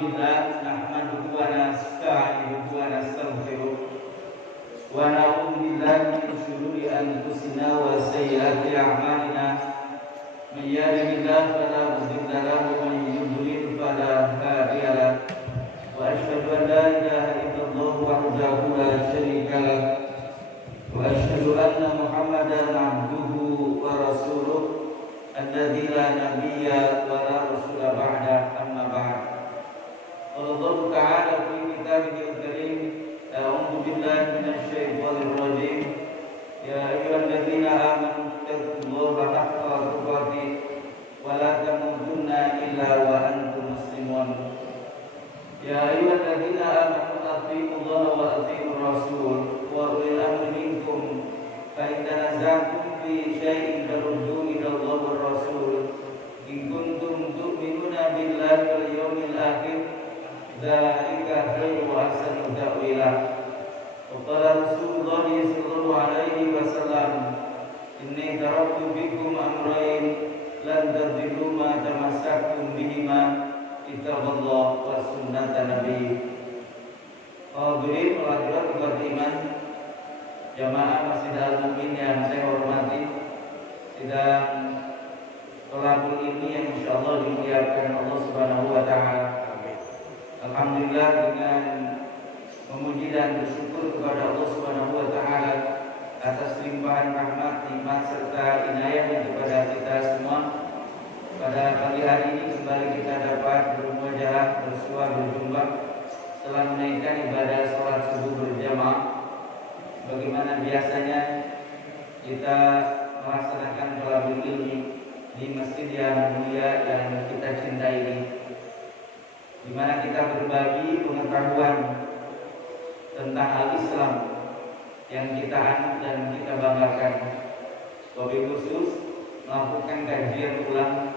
Alhamdulillah nahmaduhu wa nasta'inuhu wa nastaghfiruh wa na'udzu billahi min shururi anfusina wa sayyiati a'malina may yahdihillahu fala mudilla lahu wa may yudlil fala hadiya lahu wa asyhadu an la ilaha illallah wahdahu la syarika lahu wa asyhadu anna Muhammadan 'abduhu wa rasuluh alladzi la nabiyya wa la rasula ba'da amma ba'd. Allah Ta'ala fi kitabihil karim a'udzu billahi minasy syaithanir rajim ya ayyuhalladzina amanu taqullaha haqqa tuqatih wa la tamutunna illa wa antum muslimun ya ayyuhalladzina amanu attiqullaha wa attiqur rasul wa ulil amri minkum fa in tanazatum fi syai'in farudduhu ila Allah war rasul in kuntum tu'minuna billahi wal yawmil akhir dzalika khairu wa ahsanu ta'wila. Wa qala Rasulullah sallallahu alaihi wasallam inni taraktu fikum amrayn lan tadillu ma tamassaktum bihima kitabullah wa sunnata nabi. Hadirin hadirat iman jamaah Masjid Al-Mu'min yang saya hormati, sidang tolabul ilmi yang insyaallah dimuliakan Allah Subhanahu wa taala. Alhamdulillah, dengan memuji dan bersyukur kepada Allah Subhanahu wa taala atas limpahan rahmat, nikmat serta inayahnya kepada kita semua. Pada pagi hari ini kembali kita dapat bermuajah, bersua, berjumpa setelah menaikkan ibadah salat subuh berjamaah. Bagaimana biasanya kita melaksanakan tolabul ilmi di masjid yang mulia yang kita cintai ini, di mana kita berbagi pengetahuan tentang al-Islam yang kita anut dan kita banggakan. Wabil khusus melakukan kajian ulang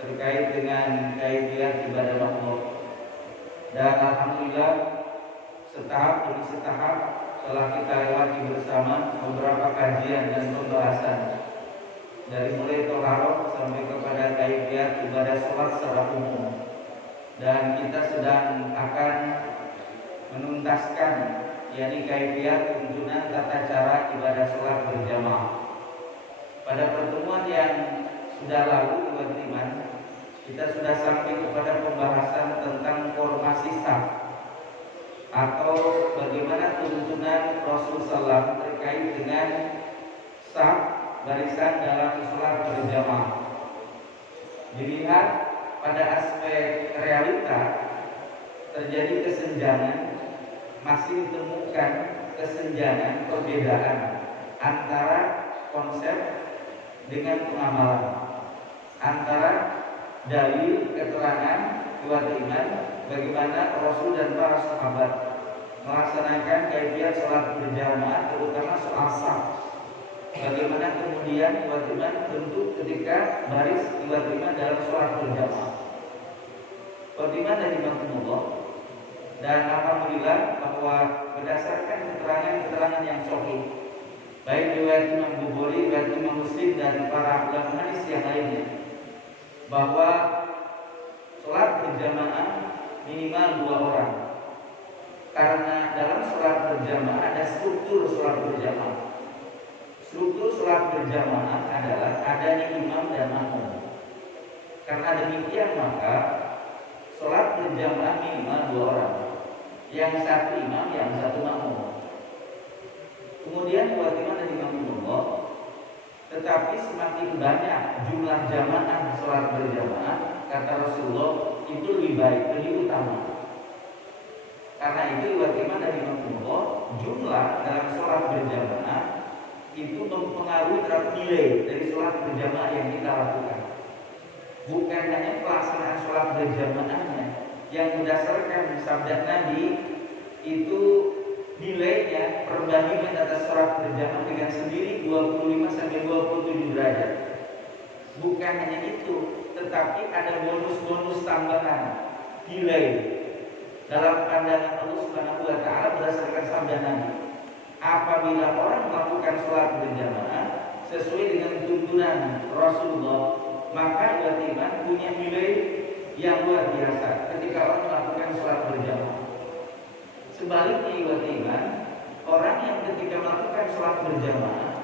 terkait dengan kaifiat ibadah Allah. Dan alhamdulillah setahap demi setahap telah kita lewati bersama beberapa kajian dan pembahasan, dari mulai thaharah sampai kepada kaifiat ibadah salat secara umum. Dan kita sedang akan menuntaskan yakni kaifiat tuntunan tata cara ibadah salat berjamaah. Pada pertemuan yang sudah lalu teman-teman, kita sudah sampai kepada pembahasan tentang formasi saf atau bagaimana tuntunan Rasul SAW terkait dengan saf barisan dalam salat berjamaah. Dilihat pada aspek realita terjadi kesenjangan, masih ditemukan kesenjangan perbedaan antara konsep dengan pengamalan, antara dalil keterangan riwayat iman bagaimana Rasul dan para sahabat melaksanakan kaifiat salat berjamaah, terutama soal saf. Bagaimana kemudian riwayat iman bentuk ketika baris riwayat iman dalam salat berjamaah. Bagaimana dari Rasulullah, dan alhamdulillah bahwa berdasarkan keterangan-keterangan yang sahih, baik riwayat Imam Bukhari, riwayat Imam Muslim dan para ulama hadis yang lainnya, bahwa salat berjamaah minimal 2 orang. Karena dalam salat berjamaah ada struktur salat berjamaah. Struktur salat berjamaah adalah adanya imam dan makmum. Karena demikian maka salat berjamaah minimal 2 orang, yang satu imam, yang satu makmum. Kemudian buat imam dan imamullah, tetapi semakin banyak jumlah jamaah salat berjamaah, kata Rasulullah, itu lebih baik, lebih utama. Karena itu buat imam dan imamullah, jumlah dalam salat berjamaah itu mempengaruhi terhadap nilai dari salat berjamaah yang kita lakukan. Bukan hanya pelaksanaan salat berjamaahnya yang berdasarkan sabda Nabi itu nilainya perbandingan atas salat berjamaah dengan sendiri 25 sampai 27 derajat. Bukan hanya itu, tetapi ada bonus-bonus tambahan nilai dalam pandangan Allah Subhanahu wa taala berdasarkan sabda Nabi. Apabila orang melakukan salat berjamaah sesuai dengan tuntunan Rasulullah, maka iman punya nilai yang luar biasa ketika orang melakukan sholat berjamaah. Sebaliknya iman, orang yang ketika melakukan sholat berjamaah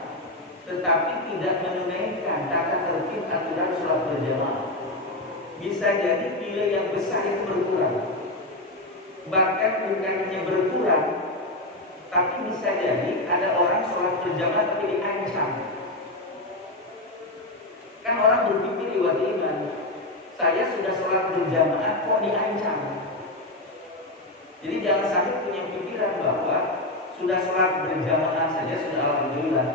tetapi tidak menunaikan tata tertib aturan sholat berjamaah, bisa jadi nilai yang besar itu berkurang. Bahkan bukan hanya berkurang, tapi bisa jadi ada orang sholat berjamaah tapi diancam. Kan orang berpikir iman, saya sudah sholat berjamaah kok diancam. Jadi jangan sampai punya pikiran bahwa sudah sholat berjamaah saja sudah alhamdulillah.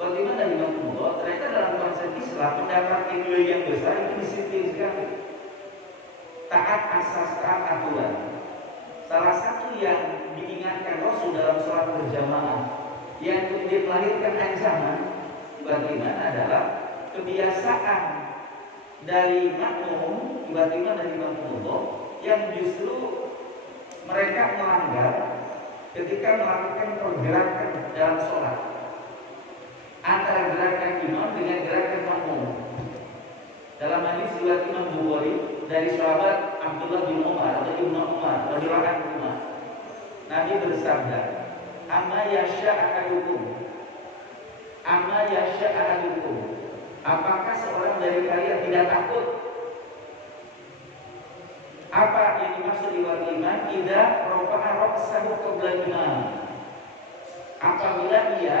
Bagaimana imanullah? Ternyata dalam konsep Islam mendapatkan nilai yang besar itu disiplin sekali. Taat asas, taat aturan. Salah satu yang diingatkan Rasul dalam sholat berjamaah yang kemudian melahirkan ancaman bagaimana adalah kebiasaan dari makmum, tiba-tiba dari makmum yang justru mereka melanggar ketika melakukan pergerakan dalam sholat antara gerakan imam dengan gerakan makmum. Dalam hadis riwayat Imam Bukhari dari sahabat Abdullah bin Umar atau Ibnu Umar radhiyallahu anhu, Nabi bersabda, "Amma yasha ahadukum, amma yasha ahadukum." Apakah seorang dari kalian tidak takut? Apa yang dimaksud iwal iman? Idza rafa'a ra'sahu qabla imam. Apabila ia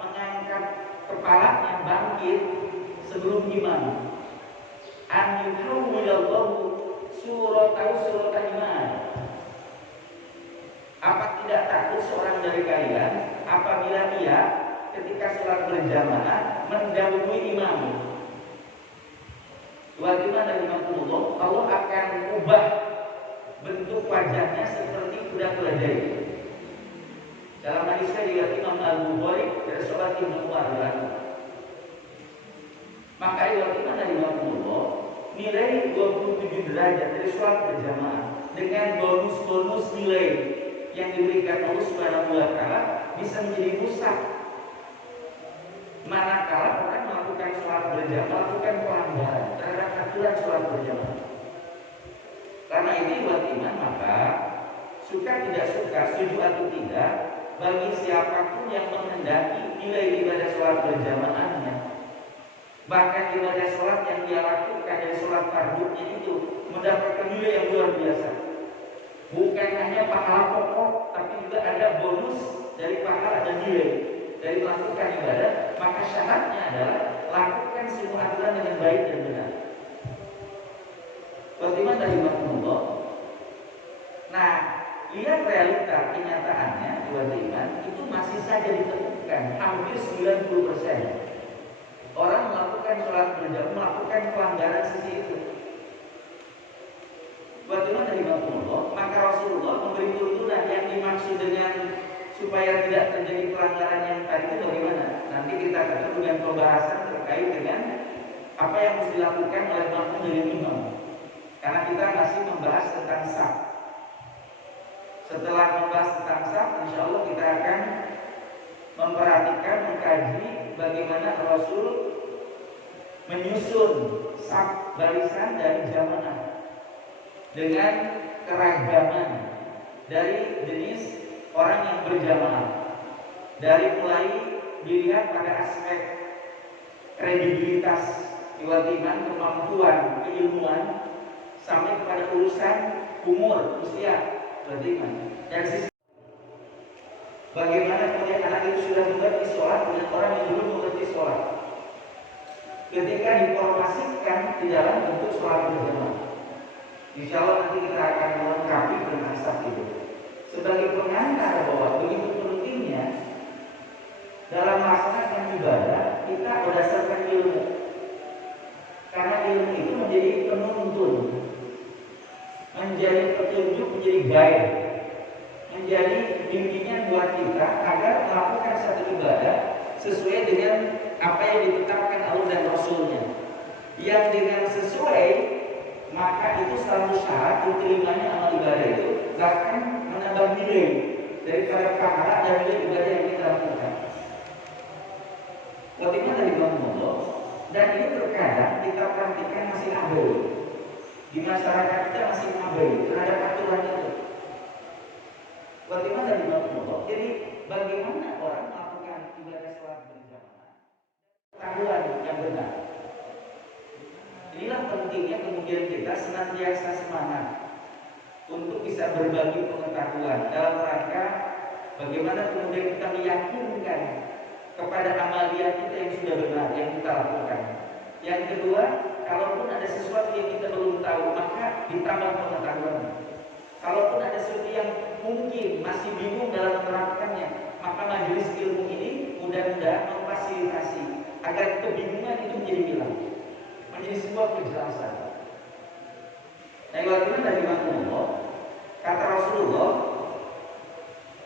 mengangkat kepalanya bangkit sebelum imam. An yuhawwilallahu suratahu imam. Apa tidak takut seorang dari kalian apabila ia ketika sholat berjamaah mendahului imam? Bagaimana imanullah? Allah akan ubah bentuk wajahnya seperti kuda keledai. Dalam hadisnya dilihat Imam Al-Bukhari dari sahabat Ibnu Umar. Maka bagaimana imanullah? Nilai 27 derajat dari sholat berjamaah dengan bonus-bonus nilai yang diberikan Allah Subhanahu wa taala bisa menjadi rusak manakala orang melakukan sholat berjamaah, melakukan pelanggaran terhadap aturan sholat berjamaah. Karena ini buat iman, maka suka tidak suka, setuju atau tidak, bagi siapapun yang menghendaki nilai ibadah sholat berjamaahnya, bahkan ibadah sholat yang dia lakukan dari sholat fardunya itu mendapatkan nilai yang luar biasa. Bukan hanya pahala pokok, tapi juga ada bonus dari pahala dan nilai dari melakukan ibadah. Maka syaratnya adalah lakukan semua aturan dengan baik dan benar. Bagaimana dari makmullah? Nah, lihat realita kenyataannya buat iman itu masih saja ditemukan hampir 90% orang melakukan sholat berjamaah, melakukan pelanggaran sisi itu. Bagaimana dari makmullah? Maka Rasulullah memberi tuntunan yang dimaksud dengan supaya tidak terjadi pelanggaran yang tadi itu bagaimana? Nanti kita ketemu dengan pembahasan terkait dengan apa yang mesti dilakukan oleh makmum dengan imam. Karena kita masih membahas tentang saf. Setelah membahas tentang saf, insya Allah kita akan memperhatikan, mengkaji bagaimana Rasul menyusun saf barisan dari jamaah dengan keragaman dari jenis orang yang berjamaah. Dari mulai dilihat pada aspek kredibilitas iman, kemampuan, keilmuan, sampai kepada urusan umur, usia beriman. Dari sisi bagaimana kemudian anak itu sudah mengerti sholat dengan orang yang belum mengerti sholat, ketika diformasikan di dalam bentuk sholat berjamaah. Insya Allah nanti kita akan melengkapi dengan asap itu sebagai pengantar bahwa begitu pentingnya dalam melaksanakan ibadah kita berdasarkan ilmu, karena ilmu itu menjadi penuntun, menjadi petunjuk, menjadi guide, menjadi bimbingan buat kita agar melakukan satu ibadah sesuai dengan apa yang ditetapkan Allah dan Rasulnya. Yang dengan sesuai, maka itu selalu syarat diterimanya amal ibadah itu, bahkan menambah nilai daripada pahala dan nilai ibadah yang kita lakukan. Bagaimana dari Allah? Dan ini terkadang kita praktikkan masih abai. Di masyarakat kita masih abai terhadap aturan itu. Bagaimana di Allah? Jadi bagaimana orang melakukan ibadah sholat berjamaah? Pengetahuan yang benar. Inilah pentingnya kemudian kita senantiasa semangat untuk bisa berbagi pengetahuan dalam rangka bagaimana kemudian kita meyakinkan kepada amalia kita yang sudah benar yang kita lakukan. Yang kedua, kalaupun ada sesuatu yang kita belum tahu, maka ditambah pengetahuan. Kalaupun ada sesuatu yang mungkin masih bingung dalam menerapkannya, maka majelis ilmu ini mudah-mudahan memfasilitasi agar kebingungan itu menjadi hilang, menjadi sebuah penjelasan. Nah, bagaimana dari Allah? Kata Rasulullah,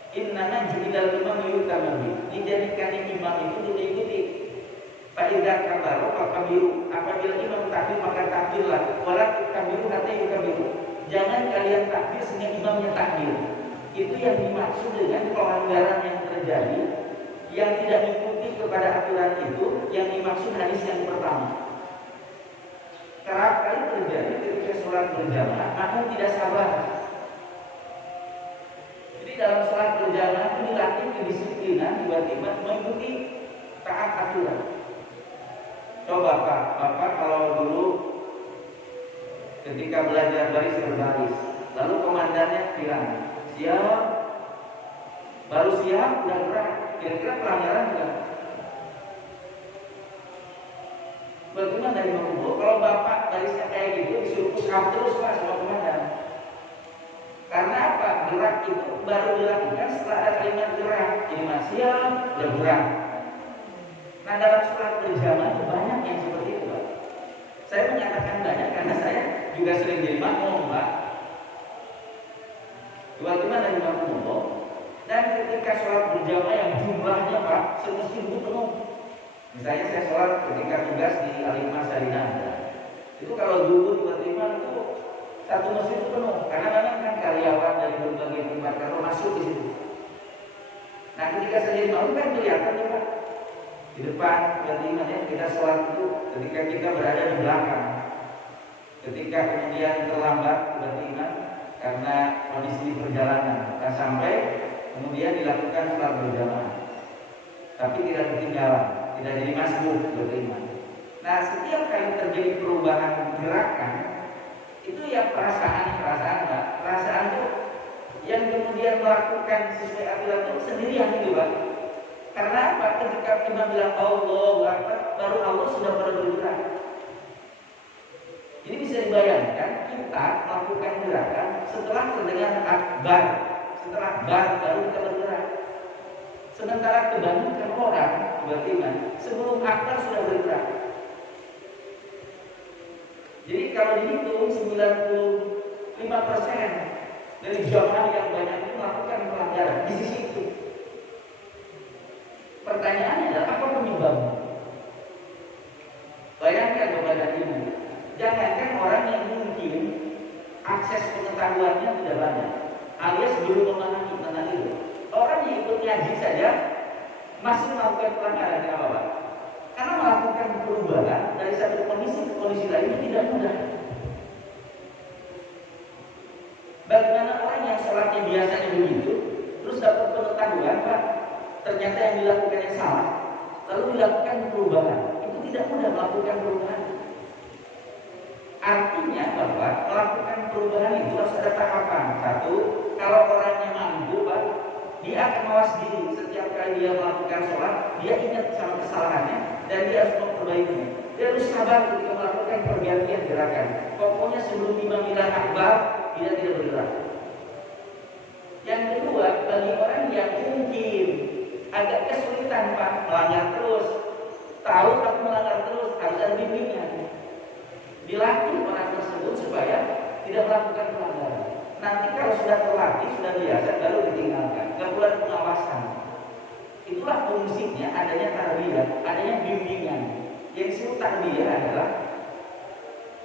Innama ju'ilal imam yu'tamami. Dijadikan imam itu diikuti. Fa'idha kabaru fakabiru. Apabila imam takbir maka takbirlah. Wala kabiru hatta yukabiru. Jangan kalian takbir sehingga imamnya takbir. Itu yang dimaksud dengan pelanggaran yang terjadi, yang tidak mengikuti kepada aturan itu, yang dimaksud hadis yang pertama. Kerap kali terjadi ketika sholat berjamaah, namun tidak sabar. Jadi dalam sholat berjamaah itu dilatih kedisiplinan, tiba-tiba mengikuti taat aturan. Coba Bapak kalau dulu ketika belajar baris berbaris, lalu komandannya bilang siap, baru siap udah gerak, kira-kira pelanggaran enggak? Bagaimana dari Imam kalau Bapak barisnya kayak gitu disuruh push up terus Pak sama komandan? Karena apa? Gerak itu baru dilakukan setelah ada kalimat gerak. Jadi masih siap, udah gerak. Nah dalam sholat berjamaah itu banyak yang seperti itu Pak. Saya menyatakan banyak karena saya juga sering jadi makmum Pak. Bagaimana dari makmum dan ketika sholat berjamaah yang jumlahnya Pak semestinya penuh. Misalnya saya sholat ketika tugas di Alimah Sarinah, itu kalau dulu tiba-tiba itu satu masjid itu penuh karena memang kan karyawan dari berbagai tempat kalau masuk di situ. Nah ketika saya jadi makmum kan kelihatan ya Pak di depan tiba-tiba ya kita sholat itu ketika kita berada di belakang, ketika kemudian terlambat tiba-tiba karena kondisi perjalanan tak sampai kemudian dilakukan sholat berjamaah, tapi tidak ketinggalan. Tidak jadi masbuk beriman. Nah setiap kali terjadi perubahan gerakan itu ya perasaan itu yang kemudian melakukan sesuai aturan itu sendirian gitu Pak. Karena apa? Ketika imam bilang Allahu Akbar baru Allah sudah pada bergerak. Ini bisa dibayangkan kita melakukan gerakan setelah terdengar akbar, setelah bar baru kita bergerak. Sementara kebanyakan orang beriman sebelum akbar sudah bergerak. Jadi kalau dihitung 95% dari jamaah yang banyak itu melakukan pelanggaran di sisi itu. Pertanyaannya adalah apa penyebabnya? Bayangkan kepada ilmu. Jangankan orang yang mungkin akses pengetahuannya tidak banyak, alias belum memahami tentang itu. Orang yang ikut ngaji saja masih melakukan pelanggaran, kenapa Pak? Karena melakukan perubahan dari satu kondisi ke kondisi lain itu tidak mudah. Bagaimana orang yang sholatnya biasanya begitu, terus dapat pengetahuan Pak, ternyata yang dilakukannya salah, lalu dilakukan perubahan, itu tidak mudah melakukan perubahan. Artinya bahwa melakukan perubahan itu harus ada tahapan. Satu, kalau orangnya mampu Pak, dia akan mawas diri setiap kali dia melakukan sholat, dia ingat sama kesalahannya dan dia harus memperbaikinya. Dia harus sabar ketika melakukan pergantian gerakan. Pokoknya sebelum imam bilang akbar, dia tidak bergerak. Yang kedua, bagi orang yang mungkin agak kesulitan Pak, melanggar terus, tahu tapi melanggar terus, harus ada bimbingnya. Dilatih orang tersebut supaya tidak melakukan pelanggaran. Nanti kalau sudah terlatih, sudah biasa, baru ditinggalkan. Gak pula pengawasan. Itulah fungsinya adanya tarbiyah, adanya bimbingan. Yang disebut tarbiyah adalah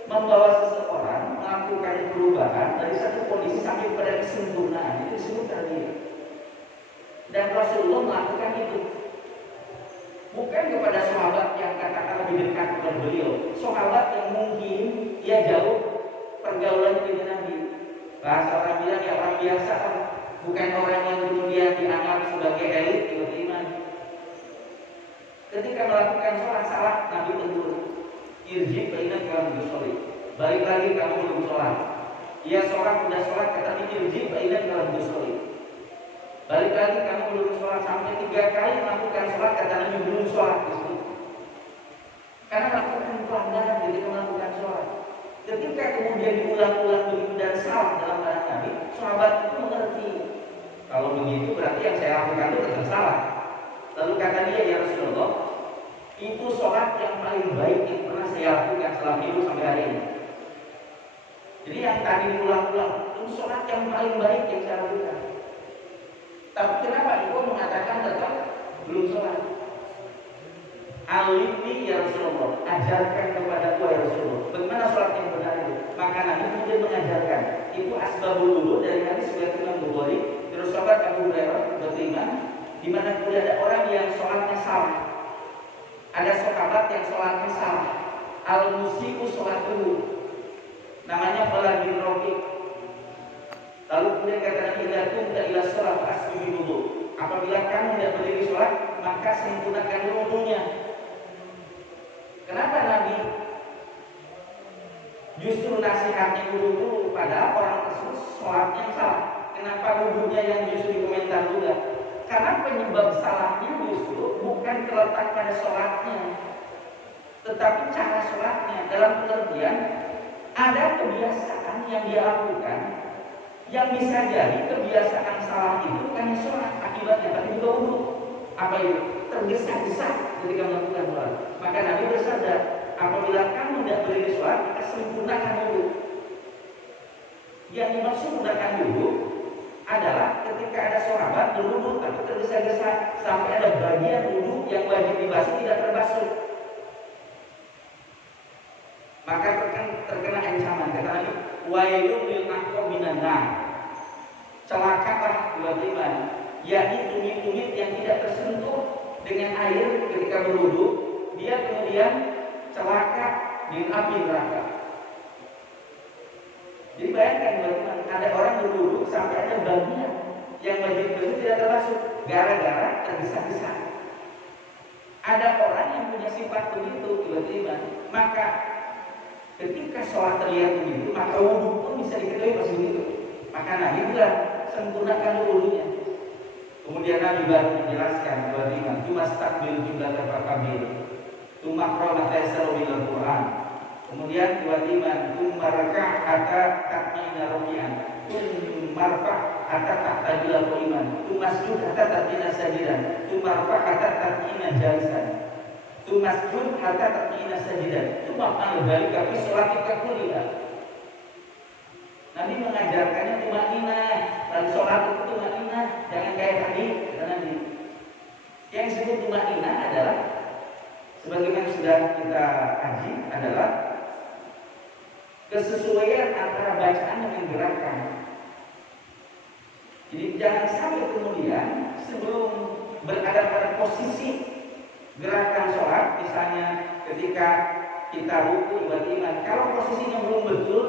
membawa seseorang melakukan perubahan dari satu kondisi sampai pada kesempurnaan. Itu disebut tarbiyah. Dan Rasulullah melakukan itu. Bukan kepada sahabat yang katakan lebih dekat kepada oleh beliau, sahabat yang mungkin ia jauh pergaulannya dengan Nabi. Bahasa orang bilang ya orang biasa, bukan orang yang kemudian dianggap sebagai elit beriman. Ketika melakukan sholat salah, Nabi tegur, irji baina kamu bersolat. Balik lagi kamu belum sholat. Ia sholat sudah sholat, tetapi irji baina kamu bersolat. Balik lagi kamu belum sholat, sampai 3 kali melakukan sholat, kata Nabi belum sholat disebut. Karena melakukan pelanggaran ketika melakukan sholat. Ketika kemudian diulang-ulang begitu dan salah dalam pandangan Nabi, sahabat itu mengerti. Kalau begitu berarti yang saya lakukan itu tetap salah. Lalu kata dia, ya Rasulullah, itu sholat yang paling baik yang pernah saya lakukan selama hidup sampai hari ini. Jadi yang tadi diulang-ulang itu sholat yang paling baik yang saya lakukan. Tapi kenapa ibu mengatakan tetap belum sholat? Alimni ya Rasulullah, ajarkan kepada aku ya Rasulullah, bagaimana sholat yang benar itu. Maka Nabi kemudian mengajarkan. Itu asbabul wudu dari hadis riwayat Imam Bukhari. Terus sahabat Abu Hurairah beriman, di mana kemudian ada orang yang sholatnya salah. Ada sahabat yang sholatnya salah. Al-musiku sholat dulu, namanya Faladin Rofiq. Lalu kemudian kata Nabi, tidak tidak ilah sholat asbi wudu. Apabila kamu tidak berdiri sholat, maka sempurnakan wudunya. Kenapa Nabi justru nasihatnya wudu dulu, padahal orang tersebut sholatnya salah? Kenapa wudunya yang justru dikomentar juga? Karena penyebab salahnya justru bukan terletak pada sholatnya, tetapi cara sholatnya. Dalam pengertian, ada kebiasaan yang dia lakukan yang bisa jadi kebiasaan salah itu bukannya sholat akibatnya, tapi juga wudu. Apa itu? Tergesa-gesa ketika melakukan sholat. Maka Nabi bersabda, apabila kamu tidak berdiri sholat, maka sempurnakan wudu. Yang dimaksud sempurnakan wudu adalah ketika ada sahabat berwudu tapi tergesa-gesa sampai ada bagian wudu yang wajib dibasuh tidak terbasuh, maka terkena ancaman. Kata Nabi, wailul lil aqab minan nar, celakalah buat iman, yakni tumit-tumit yang tidak tersentuh dengan air ketika berwudu, dia kemudian celaka di api neraka. Jadi bayangkan teman-teman, ada orang berwudu sampai ada bagian yang wajib bersih tidak terbasuh gara-gara tergesa-gesa. Ada orang yang punya sifat begitu tiba-tiba, maka ketika sholat terlihat begitu, maka wudu pun bisa diketahui masih begitu. Maka Nabi bilang, sempurnakan wudunya. Kemudian Nabi baru menjelaskan kepada iman, cuma takbir jumlah terpakabir, cuma qra'at tayassara bil Quran. Kemudian iman, cuma raka'ah hatta tatma'inna raki'an, cuma rafa'ah hatta ta'tadila iman, cuma sujud hatta tatma'inna sajidan, cuma rafa'ah hatta tatma'inna jalisan, cuma sujud hatta tatma'inna sajidan, cuma al-balika fi sholatika kulliha. Nabi mengajarkannya tumaninah, dan sholat itu tumaninah, jangan kayak tadi kata Nabi. Yang disebut tumaninah adalah sebagaimana sudah kita kaji adalah kesesuaian antara bacaan dengan gerakan. Jadi jangan sampai kemudian sebelum berada pada posisi gerakan sholat, misalnya ketika kita ruku beriman, kalau posisinya belum betul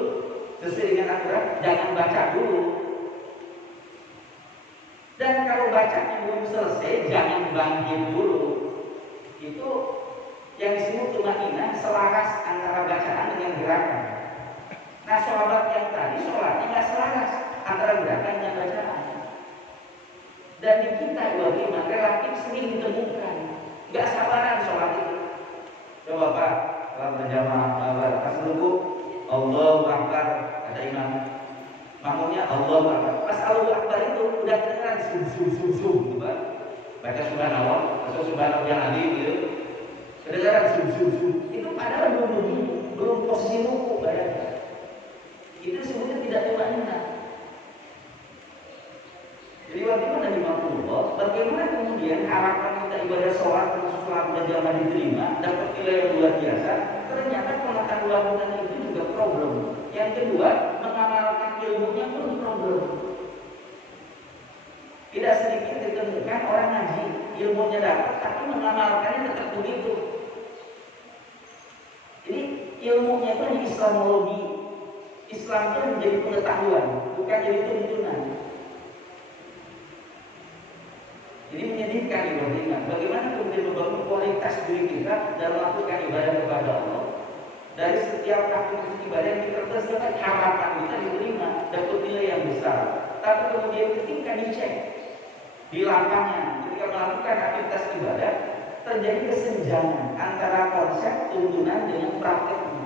sesuai dengan aturan, jangan baca dulu. Dan kalau bacanya belum selesai, jangan bangkit dulu. Itu yang disebut tumaninah, selaras antara bacaan dengan gerakan. Nah, sahabat yang tadi sholatnya nggak selaras antara gerakan dan bacaan. Dan di kita bagaimana relatif sering ditemukan nggak sabaran sholat itu. Coba Pak, kalau berjamaah pas ruku, Allahu Akbar, kata imam. Makmumnya Allahu Akbar. Pas Allahu Akbar itu udah kedengeran sum, baca subhanallah, atau subhanallah yang alim gitu. Kedengaran sum. Itu padahal belum posisi ruku, bayangkan. Itu sebutnya tidak tumaninah. Jadi bagaimana dimaklumullah, bagaimana kemudian harapan kita ibadah sholat termasuk sholat berjamaah diterima, dapat nilai yang luar biasa, ternyata pengetahuan itu juga problem. Yang kedua, mengamalkan ilmunya pun problem. Tidak sedikit ditemukan orang ngaji, ilmunya dapat, tapi mengamalkannya tetap begitu. ilmunya itu Islamologi. Islam itu menjadi pengetahuan, bukan jadi tuntunan. Jadi menyedihkan ibadah. Bagaimana kemudian membangun kualitas diri kita dalam melakukan ibadah kepada Allah. Dari setiap aktivitas ibadah yang kita terdapat harapan kita diterima, dapat nilai yang besar. Tapi kemudian ketika dicek di lapangan, ketika melakukan aktivitas ibadah, terjadi kesenjangan antara konsep tuntunan dengan prakteknya.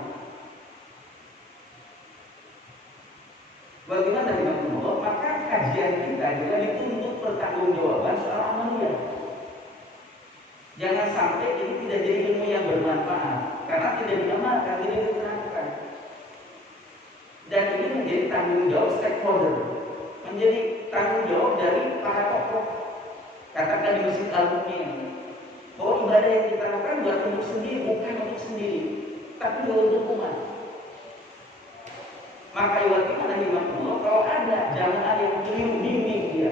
Bagaimana dengan Allah? Maka kajian kita juga dituntut pertanggungjawaban soal amalia. Jangan sampai ini tidak jadi ilmu yang bermanfaat karena tidak diamalkan, tidak diterapkan. Dan ini menjadi tanggung jawab stakeholder, menjadi tanggung jawab dari para tokoh. Katakan di Masjid Al-Mu'min, bahwa ibadah yang kita lakukan bukan untuk sendiri, bukan untuk sendiri, tapi juga untuk umat. Maka iwatiman rahimahullah, kalau ada jamaah yang keliru, bimbing dia.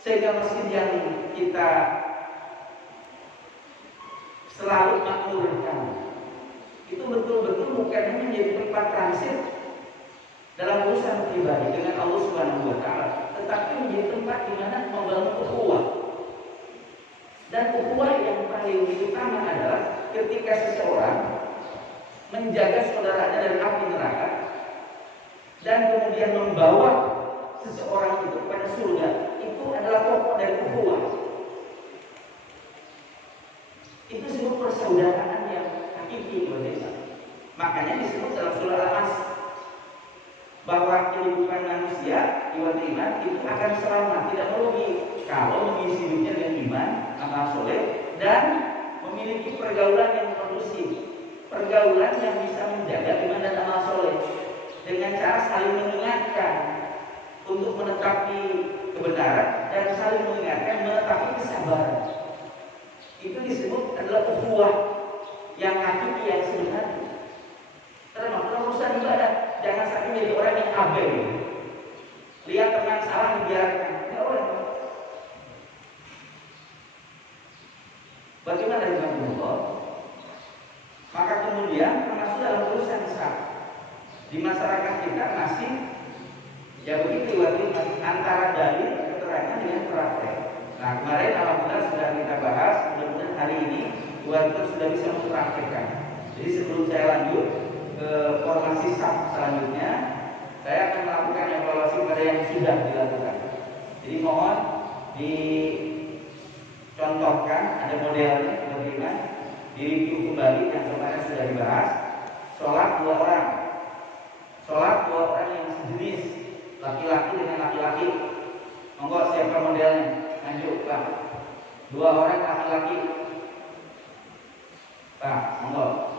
Sehingga masjid yang kita selalu makmurkan itu betul-betul bukan hanya menjadi tempat transit dalam urusan pribadi dengan Allah Subhanahu wa Ta'ala, tetapi menjadi tempat di mana membangun ukhuwah. Dan ukhuwah yang paling utama adalah ketika seseorang menjaga saudaranya dari api neraka dan kemudian membawa seseorang itu kepada surga, itu adalah pokok dari ukhuwah. Itu disebut persaudaraan yang hakiki. Makanya disebut dalam surah Al-Asr bahwa kehidupan manusia iman itu akan selamat, tidak merugi kalau mengisi hidupnya dengan iman, amal soleh, dan memiliki pergaulan yang kondusif, pergaulan yang bisa menjaga iman dan amal soleh dengan cara saling mengingatkan untuk menetapi kebenaran dan saling mengingatkan menetapi kesabaran. Itu disebut adalah ukhuwah yang hakiki, yang sebenarnya. Termasuk urusan ibadah, jangan sampai menjadi orang yang abai. Lihat teman salah dibiarkan, tidak boleh. Bagaimana dengan Allah? Maka kemudian termasuk dalam urusan sah di masyarakat kita masih ya begitu antara dalil keterangan dengan praktek. Nah kemarin alhamdulillah sudah kita bahas, mudah-mudahan hari ini kita sudah bisa mempraktekkan. Jadi sebelum saya lanjut ke formasi sah selanjutnya, saya akan melakukan evaluasi pada yang sudah dilakukan. Jadi mohon dicontohkan, ada modelnya bagaimana direview kembali yang kemarin sudah dibahas. Sholat dua orang yang sejenis, laki-laki dengan laki-laki. Monggo siapa modelnya? Lanjut Pak. Dua orang laki-laki. Pak, monggo.